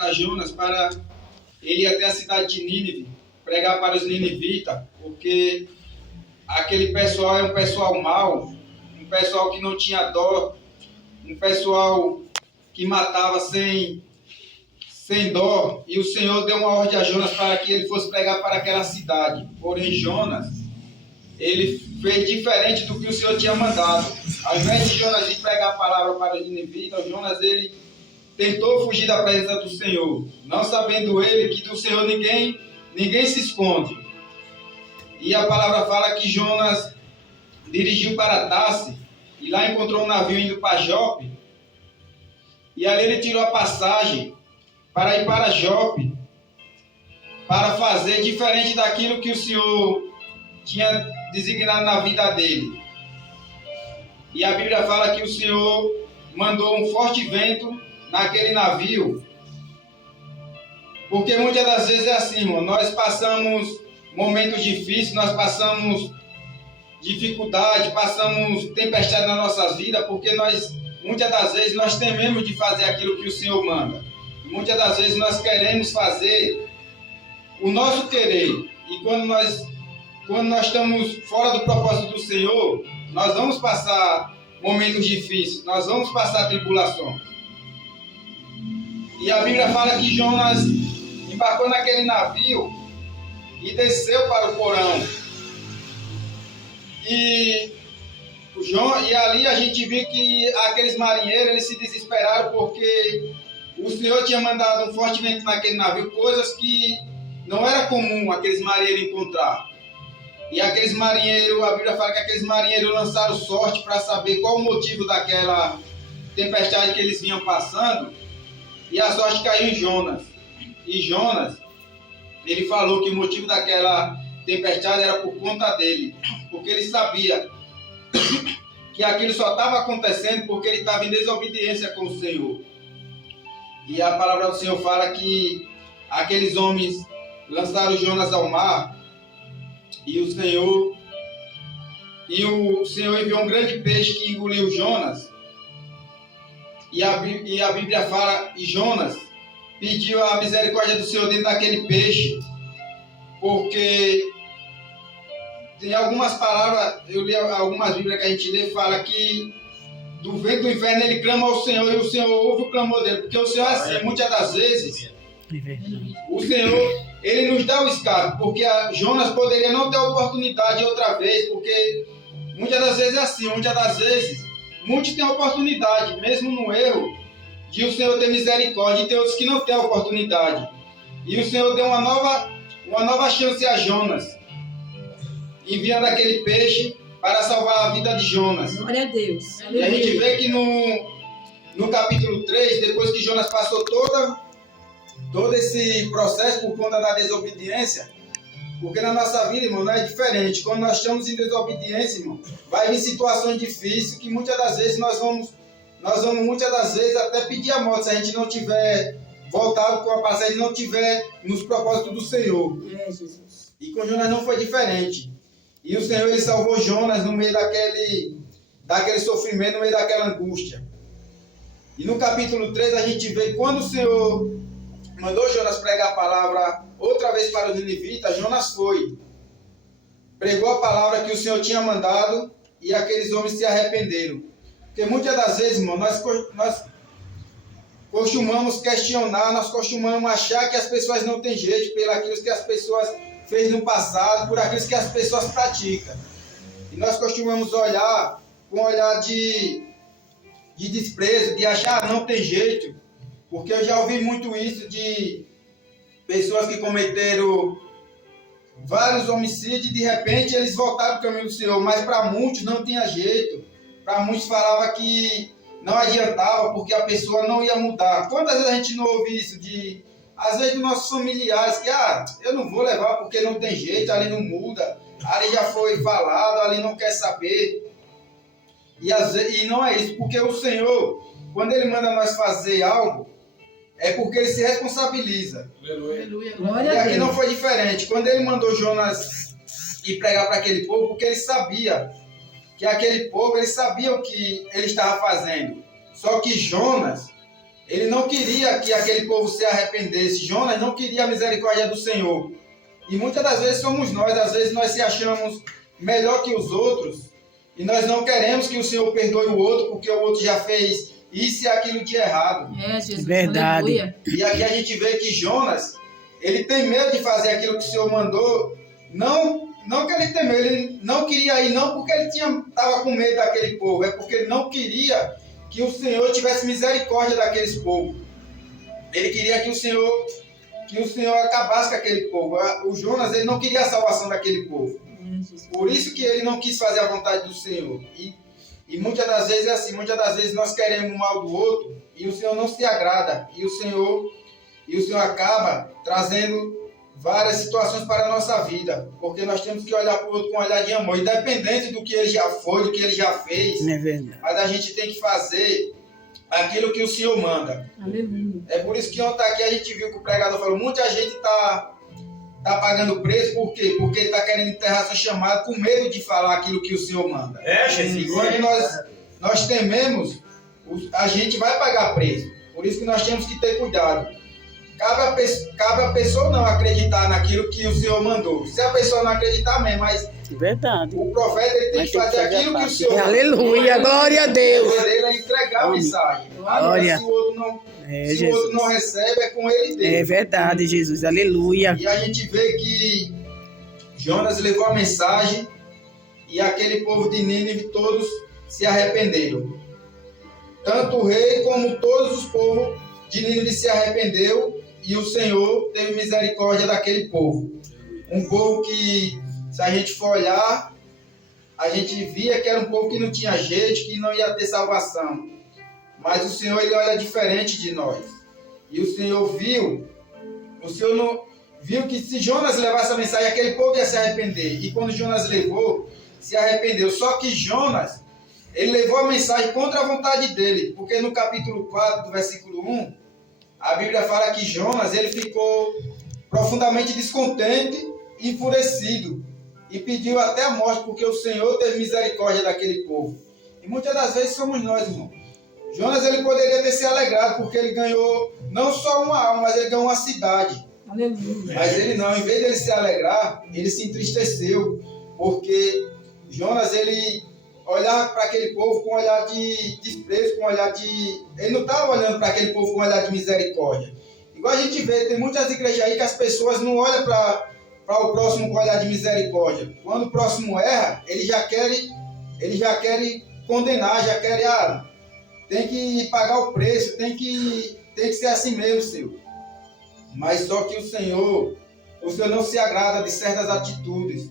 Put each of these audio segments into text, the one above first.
para Jonas para ele ir até a cidade de Nínive, pregar para os ninivitas, porque aquele pessoal é um pessoal mau, um pessoal que não tinha dó, um pessoal que matava sem dó, e o Senhor deu uma ordem a Jonas para que ele fosse pregar para aquela cidade. Porém, Jonas, ele fez diferente do que o Senhor tinha mandado. Ao invés de Jonas ir pregar a palavra para os ninivitas, Jonas, ele tentou fugir da presença do Senhor, não sabendo ele que do Senhor ninguém se esconde. E a palavra fala que Jonas dirigiu para Tarse, e lá encontrou um navio indo para Jope, e ali ele tirou a passagem para ir para Jope, para fazer diferente daquilo que o Senhor tinha designado na vida dele. E a Bíblia fala que o Senhor mandou um forte vento naquele navio, porque muitas das vezes é assim, irmão, nós passamos momentos difíceis, nós passamos dificuldade, passamos tempestade nas nossas vidas, porque muitas das vezes nós tememos de fazer aquilo que o Senhor manda. Muitas das vezes nós queremos fazer o nosso querer, e quando nós estamos fora do propósito do Senhor, nós vamos passar momentos difíceis, nós vamos passar tribulações. E a Bíblia fala que Jonas embarcou naquele navio e desceu para o porão. E ali a gente viu que aqueles marinheiros, eles se desesperaram porque o Senhor tinha mandado um forte vento naquele navio, coisas que não era comum aqueles marinheiros encontrar. E aqueles marinheiros, a Bíblia fala que aqueles marinheiros lançaram sorte para saber qual o motivo daquela tempestade que eles vinham passando. E a sorte caiu em Jonas. E Jonas, ele falou que o motivo daquela tempestade era por conta dele. Porque ele sabia que aquilo só estava acontecendo porque ele estava em desobediência com o Senhor. E a palavra do Senhor fala que aqueles homens lançaram Jonas ao mar, e o Senhor enviou um grande peixe que engoliu Jonas. E a Bíblia fala, e Jonas pediu a misericórdia do Senhor dentro daquele peixe, porque tem algumas palavras, eu li algumas Bíblias que a gente lê, fala que do vento do inferno ele clama ao Senhor, e o Senhor ouve o clamor dele, porque o Senhor é assim, muitas das vezes, o Senhor, ele nos dá o escape, porque Jonas poderia não ter oportunidade outra vez, porque muitas das vezes é assim, muitas das vezes, muitos têm oportunidade, mesmo no erro, de o Senhor ter misericórdia, e tem outros que não têm oportunidade. E o Senhor deu uma nova chance a Jonas, enviando aquele peixe para salvar a vida de Jonas. Glória a Deus. E a gente vê que no capítulo 3, depois que Jonas passou todo esse processo por conta da desobediência, porque na nossa vida, irmão, não é diferente. Quando nós estamos em desobediência, irmão, vai vir situações difíceis que muitas das vezes nós vamos muitas das vezes até pedir a morte se a gente não tiver voltado com a paz, se a gente não tiver nos propósitos do Senhor. Jesus. E com Jonas não foi diferente. E o Senhor, ele salvou Jonas no meio daquele sofrimento, no meio daquela angústia. E no capítulo 3 a gente vê quando o Senhor mandou Jonas pregar a palavra outra vez para os ninivitas, Jonas foi. Pregou a palavra que o Senhor tinha mandado e aqueles homens se arrependeram. Porque muitas das vezes, irmão, nós costumamos questionar, nós costumamos achar que as pessoas não têm jeito pelo aquilo que as pessoas fez no passado, por aquilo que as pessoas praticam. E nós costumamos olhar com um olhar de desprezo, de achar não tem jeito. Porque eu já ouvi muito isso de pessoas que cometeram vários homicídios e de repente eles voltaram para o caminho do Senhor, mas para muitos não tinha jeito. Para muitos falava que não adiantava porque a pessoa não ia mudar. Quantas vezes a gente não ouve isso às vezes dos nossos familiares, que eu não vou levar porque não tem jeito, ali não muda, ali já foi falado, ali não quer saber. E não é isso, porque o Senhor, quando Ele manda nós fazer algo, é porque Ele se responsabiliza. Aleluia. E aqui não foi diferente. Quando Ele mandou Jonas ir pregar para aquele povo, porque Ele sabia que aquele povo, eles sabiam o que Ele estava fazendo. Só que Jonas, ele não queria que aquele povo se arrependesse. Jonas não queria a misericórdia do Senhor. E muitas das vezes somos nós, às vezes nós se achamos melhor que os outros, e nós não queremos que o Senhor perdoe o outro, porque o outro já fez isso e aquilo de errado. Jesus. Verdade. Aleluia. E aqui a gente vê que Jonas, ele tem medo de fazer aquilo que o Senhor mandou, não que ele temeu, ele não queria ir, não porque ele estava com medo daquele povo, é porque ele não queria que o Senhor tivesse misericórdia daqueles povos. Ele queria que o Senhor acabasse com aquele povo. O Jonas, ele não queria a salvação daquele povo. Por isso que ele não quis fazer a vontade do Senhor. E muitas das vezes é assim, muitas das vezes nós queremos o mal do outro e o Senhor não se agrada. E o Senhor acaba trazendo várias situações para a nossa vida, porque nós temos que olhar para o outro com um olhar de amor, independente do que ele já foi, do que ele já fez, É verdade. mas a gente tem que fazer aquilo que o Senhor manda. Aleluia. É por isso que ontem aqui a gente viu que o pregador falou, muita gente está pagando preço, por quê? Porque ele está querendo enterrar seu chamado com medo de falar aquilo que o Senhor manda. E quando nós tememos, a gente vai pagar preço. Por isso que nós temos que ter cuidado. Cabe a pessoa não acreditar naquilo que o Senhor mandou. Se a pessoa não acreditar mesmo, mas Verdade. o profeta ele tem que fazer aquilo que o Senhor mandou. Aleluia, glória a Deus. Ele é entregar a mensagem. Glória. Se o outro não recebe, é com ele dele. É verdade, Jesus. Aleluia. E a gente vê que Jonas levou a mensagem e aquele povo de Nínive todos se arrependeram. Tanto o rei como todos os povos de Nínive se arrependeu e o Senhor teve misericórdia daquele povo. Um povo que, se a gente for olhar, a gente via que era um povo que não tinha jeito, que não ia ter salvação. Mas o Senhor, ele olha diferente de nós. E o Senhor viu que se Jonas levasse a mensagem, aquele povo ia se arrepender. E quando Jonas levou, se arrependeu. Só que Jonas, ele levou a mensagem contra a vontade dele. Porque no capítulo 4, do versículo 1, a Bíblia fala que Jonas, ele ficou profundamente descontente e enfurecido. E pediu até a morte, porque o Senhor teve misericórdia daquele povo. E muitas das vezes somos nós, irmão. Jonas, ele poderia ter se alegrado, porque ele ganhou não só uma alma, mas ele ganhou uma cidade. Aleluia. Mas ele não, em vez dele se alegrar, ele se entristeceu, porque Jonas, ele olhava para aquele povo com um olhar de desprezo, com um olhar de... Ele não estava olhando para aquele povo com um olhar de misericórdia. Igual a gente vê, tem muitas igrejas aí que as pessoas não olham para o próximo com um olhar de misericórdia. Quando o próximo erra, ele já quer condenar, já quer, tem que pagar o preço, tem que ser assim mesmo, Senhor. Mas só que o Senhor não se agrada de certas atitudes.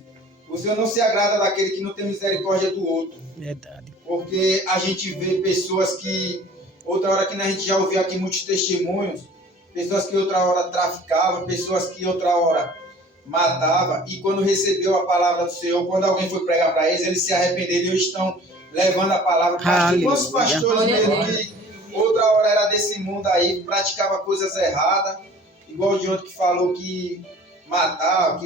O Senhor não se agrada daquele que não tem misericórdia do outro. Verdade. Porque a gente vê pessoas que, outra hora que a gente já ouviu aqui muitos testemunhos, pessoas que outra hora traficavam, pessoas que outra hora matavam, e quando recebeu a palavra do Senhor, quando alguém foi pregar para eles se arrependeram e hoje estão levando a palavra. Quantos pastores mesmo que outra hora era desse mundo aí, praticava coisas erradas, igual o de ontem que falou que matava,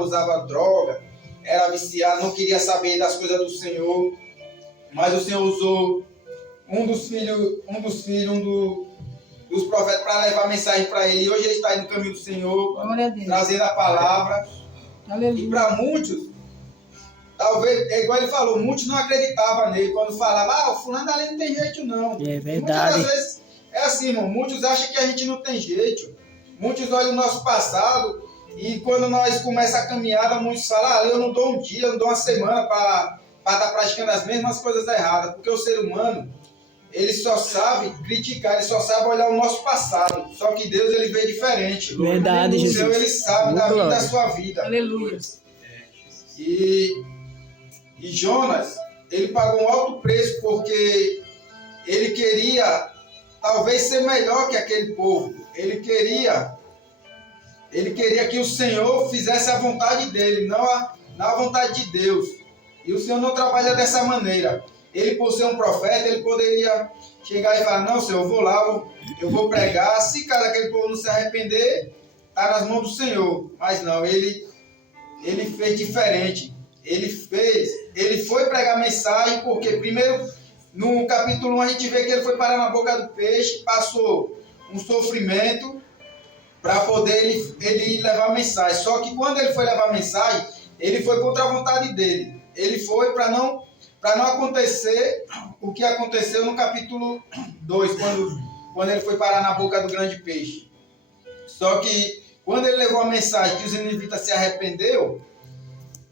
usava droga, era viciado, não queria saber das coisas do Senhor, mas o Senhor usou um dos profetas para levar a mensagem para ele, e hoje ele está aí no caminho do Senhor, trazendo a palavra. Aleluia. E para muitos, talvez, é igual ele falou, muitos não acreditavam nele, quando falava, o fulano ali não tem jeito não. É verdade. Muitas das vezes é assim, irmão, muitos acham que a gente não tem jeito, muitos olham o nosso passado, e quando nós começamos a caminhada, muitos falam, eu não dou um dia, eu não dou uma semana para estar praticando as mesmas coisas erradas, porque o ser humano, ele só sabe criticar, ele só sabe olhar o nosso passado, só que Deus, ele vê diferente. Verdade, Jesus. O Senhor, ele sabe da vida da sua vida. Aleluia. E Jonas, ele pagou um alto preço porque ele queria talvez ser melhor que aquele povo. Ele queria que o Senhor fizesse a vontade dele, não a vontade de Deus. E o Senhor não trabalha dessa maneira. Ele, por ser um profeta, ele poderia chegar e falar, não, Senhor, eu vou lá, eu vou pregar. Se caso aquele povo não se arrepender, está nas mãos do Senhor. Mas não, ele fez diferente. Ele foi pregar mensagem porque primeiro No capítulo 1 a gente vê que ele foi parar na boca do peixe, passou um sofrimento para poder ele levar a mensagem. Só que quando ele foi levar a mensagem, ele foi contra a vontade dele. Ele foi para não acontecer o que aconteceu no capítulo 2, quando ele foi parar na boca do grande peixe. Só que quando ele levou a mensagem que os ninivitas se arrependeu,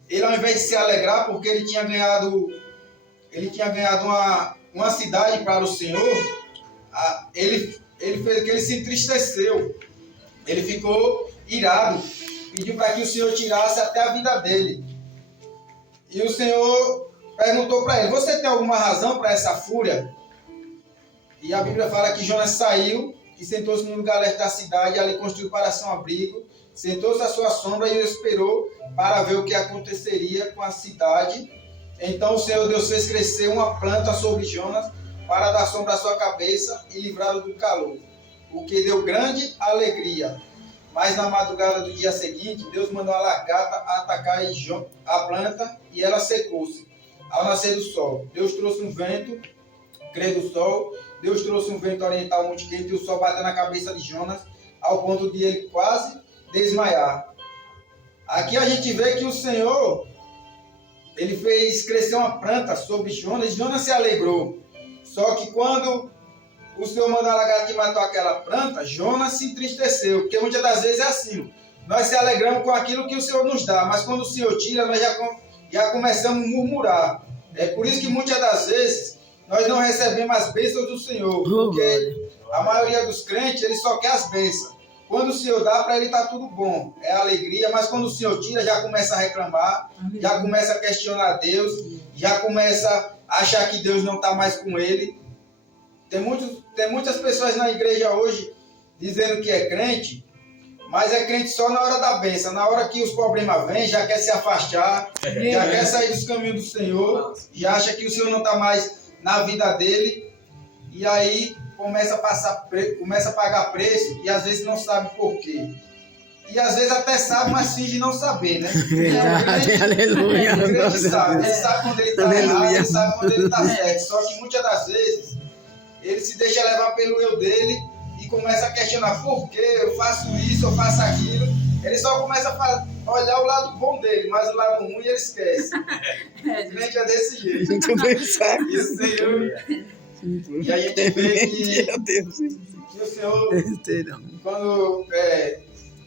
ele, ao invés de se alegrar porque ele tinha ganhado uma cidade para o Senhor, ele fez que ele se entristeceu. Ele ficou irado, pediu para que o Senhor tirasse até a vida dele. E o Senhor perguntou para ele: você tem alguma razão para essa fúria? E a Bíblia fala que Jonas saiu e sentou-se no lugar leste da cidade, e ali construiu para si um abrigo, sentou-se à sua sombra e esperou para ver o que aconteceria com a cidade. Então o Senhor Deus fez crescer uma planta sobre Jonas para dar sombra à sua cabeça e livrá-lo do calor, o que deu grande alegria. Mas na madrugada do dia seguinte, Deus mandou a lagarta atacar a planta e ela secou-se ao nascer do sol. Deus trouxe um vento, do sol, Deus trouxe um vento oriental muito quente e o sol bateu na cabeça de Jonas ao ponto de ele quase desmaiar. Aqui a gente vê que o Senhor, ele fez crescer uma planta sobre Jonas, e Jonas se alegrou. Só que quando o Senhor mandou a lagarta que matou aquela planta, Jonas se entristeceu, porque muitas das vezes é assim, nós se alegramos com aquilo que o Senhor nos dá, mas quando o Senhor tira, nós já começamos a murmurar. É por isso que muitas das vezes nós não recebemos as bênçãos do Senhor, porque a maioria dos crentes, ele só quer as bênçãos. Quando o Senhor dá, para ele está tudo bom, é alegria, mas quando o Senhor tira, já começa a reclamar, já começa a questionar Deus, já começa a achar que Deus não está mais com ele. Tem muitas pessoas na igreja hoje dizendo que é crente, mas é crente só na hora da bênção. Na hora que os problemas vêm, já quer se afastar, já quer sair dos caminhos do Senhor, já acha que o Senhor não está mais na vida dele, e aí começa a pagar preço, e às vezes não sabe por quê. E às vezes até sabe, mas finge não saber, né? Verdade, aleluia. Ele sabe quando ele está errado, ele sabe quando ele está certo. Só que muitas das vezes ele se deixa levar pelo eu dele e começa a questionar por que eu faço isso, eu faço aquilo. Ele só começa a olhar o lado bom dele, mas o lado ruim ele esquece. O crente é desse jeito. Muito bem, sabe? E o Senhor... E a gente vê que o Senhor, quando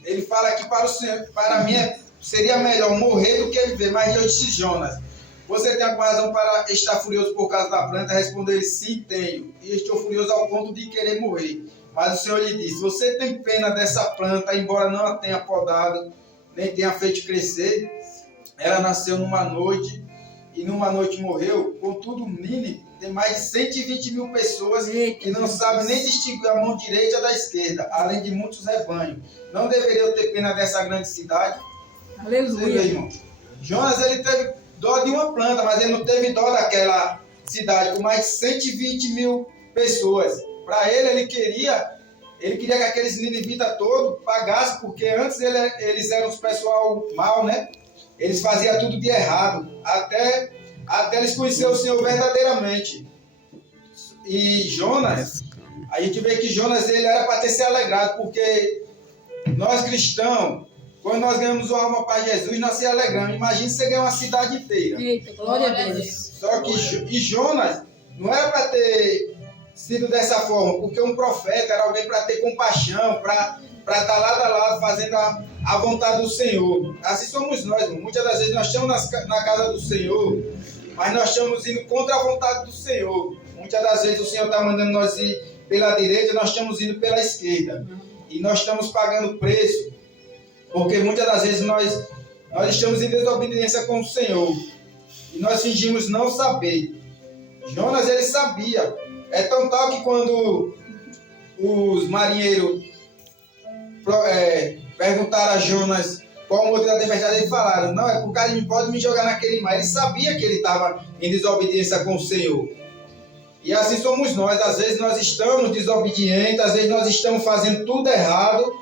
ele fala que para o Senhor, para mim seria melhor morrer do que viver, mas eu disse: Jonas, você tem alguma razão para estar furioso por causa da planta? Respondeu ele: sim, tenho, e estou furioso ao ponto de querer morrer. Mas o Senhor lhe disse: você tem pena dessa planta, embora não a tenha podado, nem tenha feito crescer. Ela nasceu numa noite, e numa noite morreu. Contudo, Nínive tem mais de 120 mil pessoas que não sabem nem distinguir a mão direita da esquerda, além de muitos rebanhos. Não deveria eu ter pena dessa grande cidade? Aleluia. Você vê, irmão. Jonas, ele teve dó de uma planta, mas ele não teve dó daquela cidade com mais de 120 mil pessoas. Para ele queria que aqueles ninivitas todos pagassem, porque antes eles eram os pessoal mau, né? Eles faziam tudo de errado, até eles conhecerem o Senhor verdadeiramente. E Jonas, a gente vê que Jonas, ele era para ter se alegrado, porque nós cristãos, quando nós ganhamos uma alma para Jesus, nós se alegramos. Imagina você ganhar uma cidade inteira. Eita, glória a Deus. Só que Jonas não era para ter sido dessa forma, porque um profeta era alguém para ter compaixão, para estar lado a lado fazendo a vontade do Senhor. Assim somos nós, irmão. Muitas das vezes nós estamos na casa do Senhor, mas nós estamos indo contra a vontade do Senhor. Muitas das vezes o Senhor está mandando nós ir pela direita, nós estamos indo pela esquerda. E nós estamos pagando preço, porque muitas das vezes nós estamos em desobediência com o Senhor. E nós fingimos não saber. Jonas, ele sabia. É tão tal que quando os marinheiros perguntaram a Jonas qual o motivo da tempestade, eles falaram: não, é porque ele pode me jogar naquele mar. Ele sabia que ele estava em desobediência com o Senhor. E assim somos nós. Às vezes nós estamos desobedientes, às vezes nós estamos fazendo tudo errado,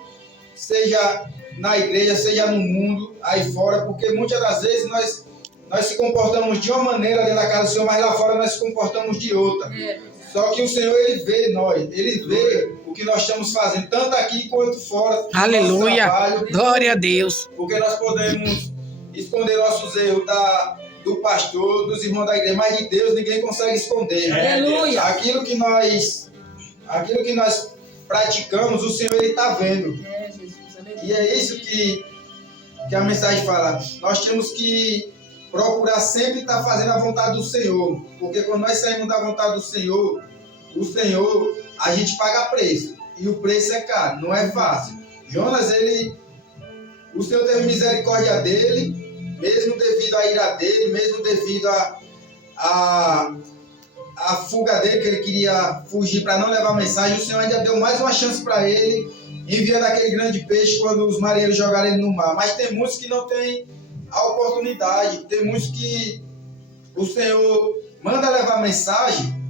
seja na igreja, seja no mundo, aí fora, porque muitas das vezes nós nós se comportamos de uma maneira dentro da casa do Senhor, mas lá fora nós se comportamos de outra. Só que o Senhor, Ele vê nós, Ele vê o que nós estamos fazendo, tanto aqui quanto fora. Aleluia. Trabalho, Glória a Deus. porque nós podemos esconder nossos erros do pastor, dos irmãos da igreja, mas de Deus ninguém consegue esconder. Aleluia. Aquilo que nós praticamos, o Senhor Ele está vendo. Jesus. Aleluia. E é isso que a mensagem fala. Nós temos que procurar sempre estar fazendo a vontade do Senhor. Porque quando nós saímos da vontade do Senhor, o Senhor, a gente paga preço. E o preço é caro, não é fácil. Jonas, o Senhor teve misericórdia dele, mesmo devido à ira dele, mesmo devido à fuga dele, que ele queria fugir para não levar a mensagem. O Senhor ainda deu mais uma chance para ele, enviando aquele grande peixe quando os marinheiros jogaram ele no mar. Mas tem muitos que não têm a oportunidade, tem muitos que o Senhor manda levar a mensagem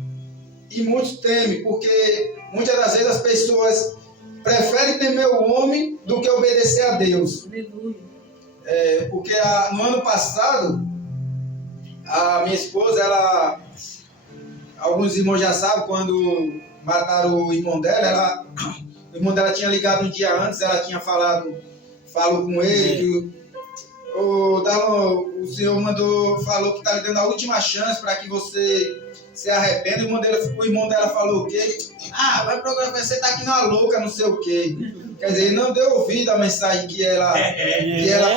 e muitos temem, porque muitas das vezes as pessoas preferem temer o homem do que obedecer a Deus. Aleluia. Porque no ano passado, a minha esposa, alguns irmãos já sabem, quando mataram o irmão dela, o irmão dela tinha ligado um dia antes, ela tinha falou com ele, que o Senhor falou que está lhe dando a última chance para que você se arrependa. O irmão dela falou o quê? Vai procurar, você está aqui numa louca, não sei o quê. Quer dizer, ele não deu ouvido à mensagem que ela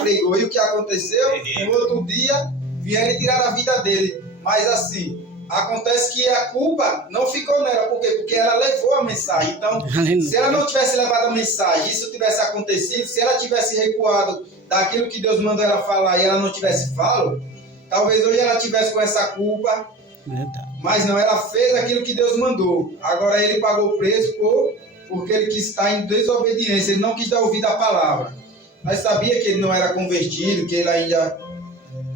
pregou. E o que aconteceu? No outro dia, vieram e tiraram a vida dele. Mas assim, acontece que a culpa não ficou nela. Por quê? Porque ela levou a mensagem. Então, se ela não tivesse levado a mensagem, isso tivesse acontecido, se ela tivesse recuado daquilo que Deus mandou ela falar e ela não tivesse falado, talvez hoje ela tivesse com essa culpa. Verdade. Mas não, ela fez aquilo que Deus mandou. Agora ele pagou o preço porque ele quis estar em desobediência, ele não quis dar ouvido à palavra. Nós sabíamos que ele não era convertido, que ele ainda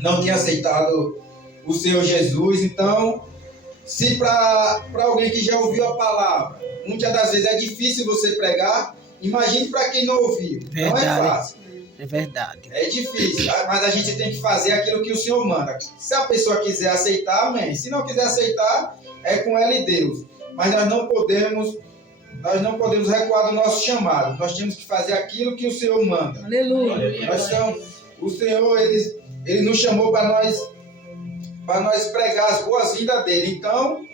não tinha aceitado o Senhor Jesus. Então, se para alguém que já ouviu a palavra, muitas das vezes é difícil você pregar, imagine para quem não ouviu. Verdade. Não é fácil. É verdade. É difícil, mas a gente tem que fazer aquilo que o Senhor manda. Se a pessoa quiser aceitar, amém. Se não quiser aceitar, é com ela e Deus. Mas nós não podemos recuar do nosso chamado. Nós temos que fazer aquilo que o Senhor manda. Aleluia. O Senhor, ele nos chamou para nós pregar as boas-vindas dele. Então,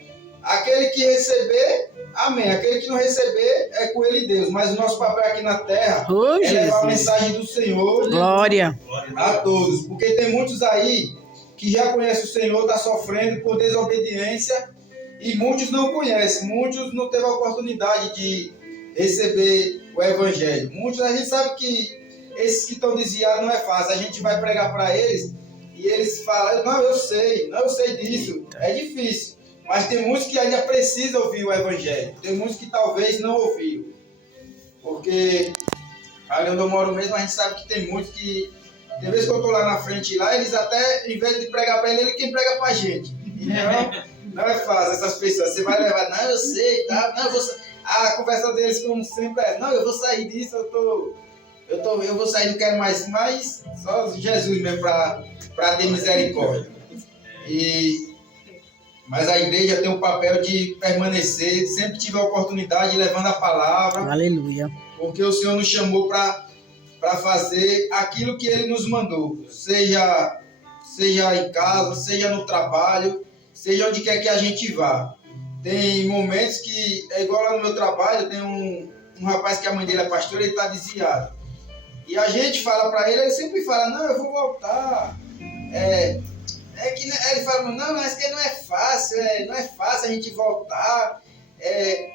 aquele que receber, amém. Aquele que não receber, é com ele Deus. Mas o nosso papel aqui na terra é levar a mensagem do Senhor. Glória A todos. Porque tem muitos aí que já conhecem o Senhor, está sofrendo por desobediência, e muitos não conhecem. Muitos não teve a oportunidade de receber o Evangelho. Muitos, a gente sabe que esses que estão desviados não é fácil. A gente vai pregar para eles e eles falam, não, eu sei disso. É difícil. Mas tem muitos que ainda precisam ouvir o Evangelho. Tem muitos que talvez não ouviram. Porque ali onde eu moro mesmo, a gente sabe que tem muitos que... Tem vezes que eu estou lá na frente, lá, eles até, em vez de pregar para ele quem prega para a gente. Então, não é fácil essas pessoas. Você vai levar, não, eu sei, tá? Não, a conversa deles, como sempre, é, não, eu vou sair disso, eu vou sair, não quero mais. Mas só Jesus mesmo para ter misericórdia. Mas a igreja tem o papel de permanecer, sempre tiver a oportunidade, levando a palavra. Aleluia. Porque o Senhor nos chamou para fazer aquilo que Ele nos mandou. Seja em casa, seja no trabalho, seja onde quer que a gente vá. Tem momentos que, é igual lá no meu trabalho, tem um rapaz que a mãe dele é pastora, ele está desviado. E a gente fala para ele sempre fala, não, eu vou voltar. Ele fala, não, mas que não é fácil a gente voltar.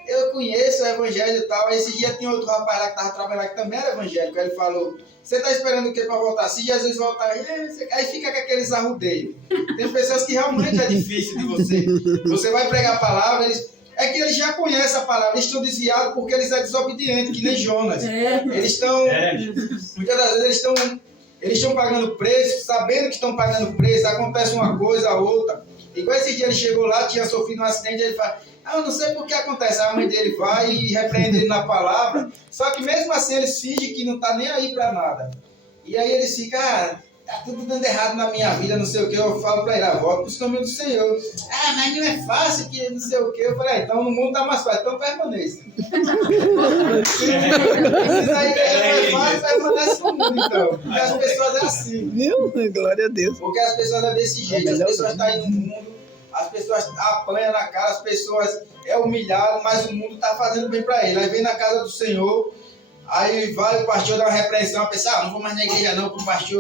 Eu conheço o evangelho e tal. Esse dia tinha outro rapaz lá que estava trabalhando que também era evangélico. Ele falou, você está esperando o que para voltar? Se Jesus voltar, aí fica com aqueles arrudeios. Tem pessoas que realmente é difícil de você. Você vai pregar a palavra, é que eles já conhecem a palavra, eles estão desviados porque eles são desobedientes, que nem Jonas. Eles estão, muitas das vezes eles estão pagando preço, sabendo que estão pagando preço, acontece uma coisa, outra. Igual esse dia ele chegou lá, tinha sofrido um acidente, ele fala, eu não sei por que acontece. A mãe dele vai e repreende ele na palavra, só que mesmo assim eles fingem que não está nem aí para nada. E aí eles ficam, tá tudo dando errado na minha vida, não sei o que, eu falo pra ele, volta pros caminhos do Senhor. Ah, mas não é fácil, que não sei o que. Eu falei, então no mundo tá mais fácil, então permaneça. Se a igreja não é fácil, permanece no mundo, então. Porque as pessoas é assim. Viu? Glória a Deus. Porque as pessoas é desse jeito, as pessoas estão aí no mundo, as pessoas apanham na cara, as pessoas é humilhado, mas o mundo tá fazendo bem pra ele. Aí vem na casa do Senhor, aí vai o pastor dar uma repreensão, a pessoa, não vou mais na igreja não, porque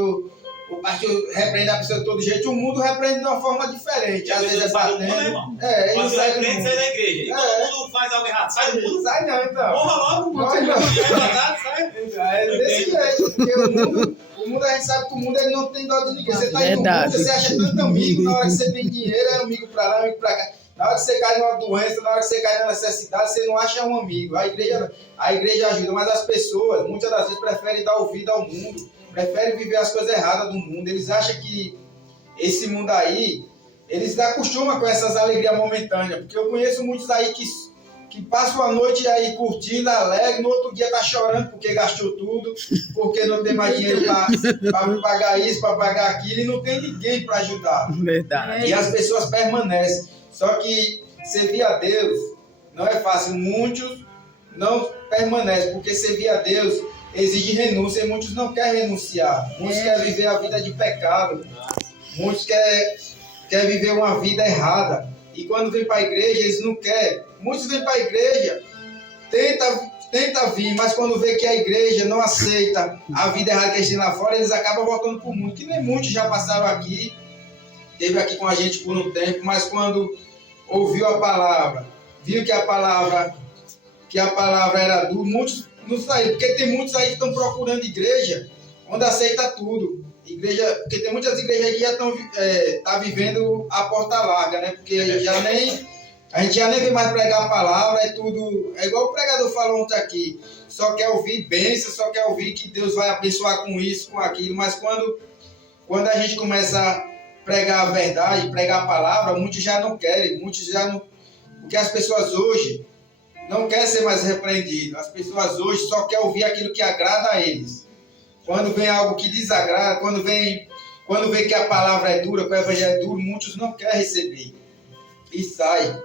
o pastor repreende a pessoa de todo jeito, o mundo repreende de uma forma diferente. Às vezes é batendo. Mas o repreende sai da igreja. E todo mundo faz algo errado. Sai do mundo. Sai não, então. Morra logo, mano. É desse jeito, porque o mundo a gente sabe que o mundo ele não tem dó de ninguém. Você tá aí no mundo, você acha tanto amigo, na hora que você tem dinheiro, é amigo pra lá, amigo pra cá. Na hora que você cai numa doença, na hora que você cai na necessidade, você não acha um amigo. A igreja ajuda, mas as pessoas, muitas das vezes, preferem dar ouvido ao mundo, preferem viver as coisas erradas do mundo. Eles acham que esse mundo aí, eles se acostumam com essas alegrias momentâneas. Porque eu conheço muitos aí que passam a noite aí curtindo, alegre, no outro dia tá chorando porque gastou tudo, porque não tem mais dinheiro para pagar isso, para pagar aquilo, e não tem ninguém para ajudar. Verdade. E as pessoas permanecem. Só que servir a Deus não é fácil. Muitos não permanecem, porque servir a Deus exige renúncia e muitos não querem renunciar. Muitos querem viver a vida de pecado. Muitos querem viver uma vida errada. E quando vem para a igreja, eles não querem. Muitos vêm para a igreja, tenta vir, mas quando vê que a igreja não aceita a vida errada que eles têm lá fora, eles acabam voltando para o mundo. Que nem muitos já passaram aqui, esteve aqui com a gente por um tempo, mas quando ouviu a palavra, viu que a palavra era dura, muitos não saíram, porque tem muitos aí que estão procurando igreja onde aceita tudo. Porque tem muitas igrejas aí que já estão vivendo a porta larga, né? Porque a gente já nem vê mais pregar a palavra, é tudo. É igual o pregador falou ontem aqui, só quer ouvir bênção, só quer ouvir que Deus vai abençoar com isso, com aquilo, mas quando a gente começa a pregar a verdade, pregar a palavra, muitos já não querem, muitos já não. Porque as pessoas hoje não querem ser mais repreendidas, as pessoas hoje só querem ouvir aquilo que agrada a eles. Quando vem algo que desagrada, quando vê que a palavra é dura, que o evangelho é duro, muitos não querem receber e sai.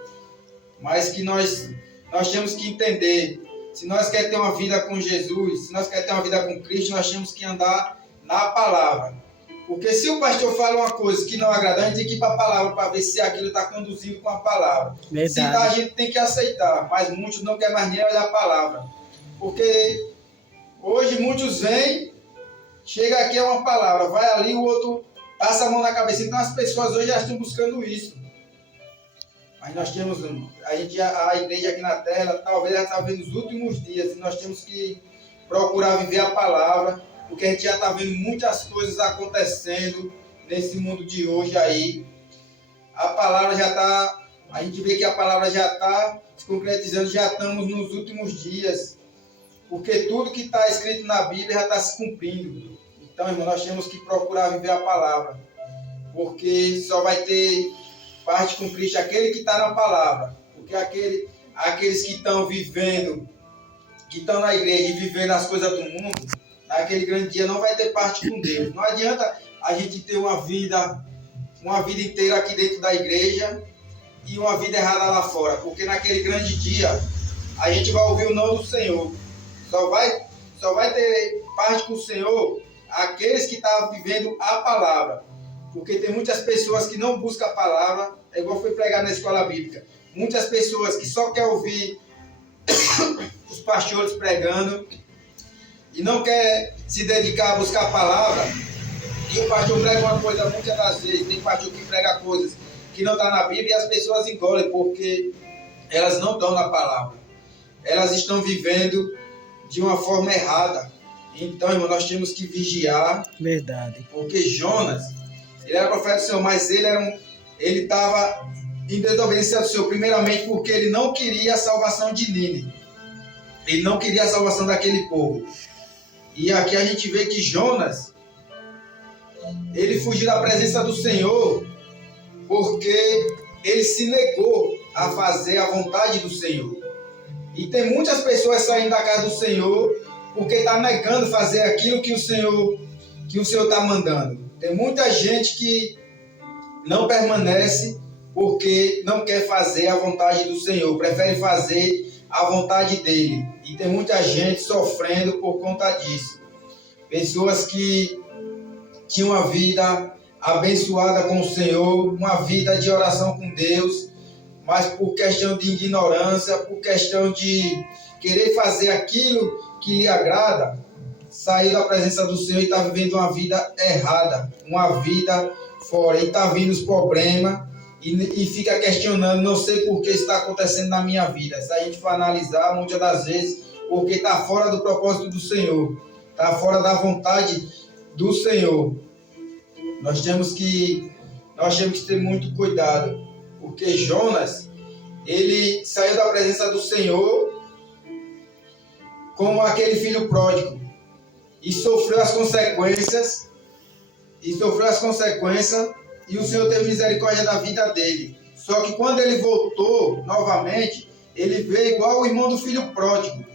Mas que nós temos que entender, se nós queremos ter uma vida com Jesus, se nós queremos ter uma vida com Cristo, nós temos que andar na palavra. Porque se o pastor fala uma coisa que não agrada, a gente tem que ir para a palavra para ver se aquilo está conduzindo com a palavra. Verdade. Se tá, a gente tem que aceitar, mas muitos não querem mais nem olhar a palavra. Porque hoje muitos vêm, chega aqui é uma palavra, vai ali, o outro passa a mão na cabeça. Então as pessoas hoje já estão buscando isso. Mas nós temos, a igreja aqui na terra, talvez já está vendo os últimos dias, e nós temos que procurar viver a palavra, porque a gente já está vendo muitas coisas acontecendo nesse mundo de hoje aí. A palavra já está, a gente vê que a palavra já está se concretizando, já estamos nos últimos dias, porque tudo que está escrito na Bíblia já está se cumprindo. Então, irmão, nós temos que procurar viver a palavra, porque só vai ter parte com Cristo aquele que está na palavra, porque aqueles que estão vivendo, que estão na igreja e vivendo as coisas do mundo, naquele grande dia não vai ter parte com Deus. Não adianta a gente ter uma vida inteira aqui dentro da igreja e uma vida errada lá fora, porque naquele grande dia a gente vai ouvir o não do Senhor. Só vai ter parte com o Senhor aqueles que estão vivendo a palavra. Porque tem muitas pessoas que não buscam a palavra, é igual foi pregado na escola bíblica. Muitas pessoas que só querem ouvir os pastores pregando e não quer se dedicar a buscar a palavra. E o pastor prega uma coisa, muitas das vezes, tem pastor que prega coisas que não estão na Bíblia e as pessoas engolem, porque elas não estão na palavra. Elas estão vivendo de uma forma errada. Então, irmão, nós temos que vigiar. Verdade. Porque Jonas, ele era profeta do Senhor, mas ele estava em desobediência do Senhor, primeiramente porque ele não queria a salvação de Nínive. Ele não queria a salvação daquele povo. E aqui a gente vê que Jonas, ele fugiu da presença do Senhor porque ele se negou a fazer a vontade do Senhor. E tem muitas pessoas saindo da casa do Senhor porque está negando fazer aquilo que o Senhor está mandando. Tem muita gente que não permanece porque não quer fazer a vontade do Senhor, prefere fazer a vontade dele. E tem muita gente sofrendo por conta disso. Pessoas que tinham uma vida abençoada com o Senhor, uma vida de oração com Deus, mas por questão de ignorância, por questão de querer fazer aquilo que lhe agrada, saiu da presença do Senhor e está vivendo uma vida errada, uma vida fora, e está vindo os problemas e fica questionando, não sei por que está acontecendo na minha vida. Se a gente for analisar, muitas das vezes, porque está fora do propósito do Senhor, está fora da vontade do Senhor. Nós temos que ter muito cuidado, porque Jonas, ele saiu da presença do Senhor como aquele filho pródigo e sofreu as consequências, e o Senhor teve misericórdia da vida dele. Só que quando ele voltou novamente, ele veio igual o irmão do filho pródigo.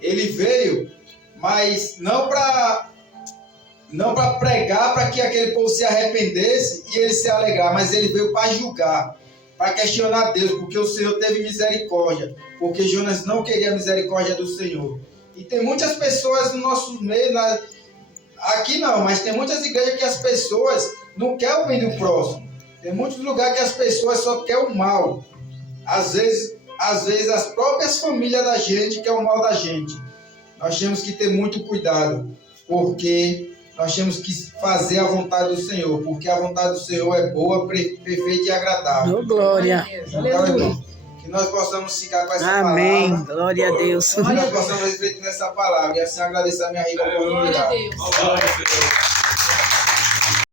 Ele veio, mas não para pregar para que aquele povo se arrependesse e ele se alegrar, mas ele veio para julgar, para questionar Deus, porque o Senhor teve misericórdia, porque Jonas não queria a misericórdia do Senhor. E tem muitas pessoas no nosso meio, aqui não, mas tem muitas igrejas que as pessoas não querem o bem do próximo. Tem muitos lugares que as pessoas só querem o mal. Às vezes as próprias famílias da gente querem o mal da gente. Nós temos que ter muito cuidado, porque nós temos que fazer a vontade do Senhor, porque a vontade do Senhor é boa, perfeita e agradável. Oh, glória. Então, irmão, que nós possamos ficar com essa Amém. palavra. Glória a Deus. Que nós possamos refletir nessa palavra e assim agradecer a minha rica oportunidade. Glória a Deus. Glória a Deus.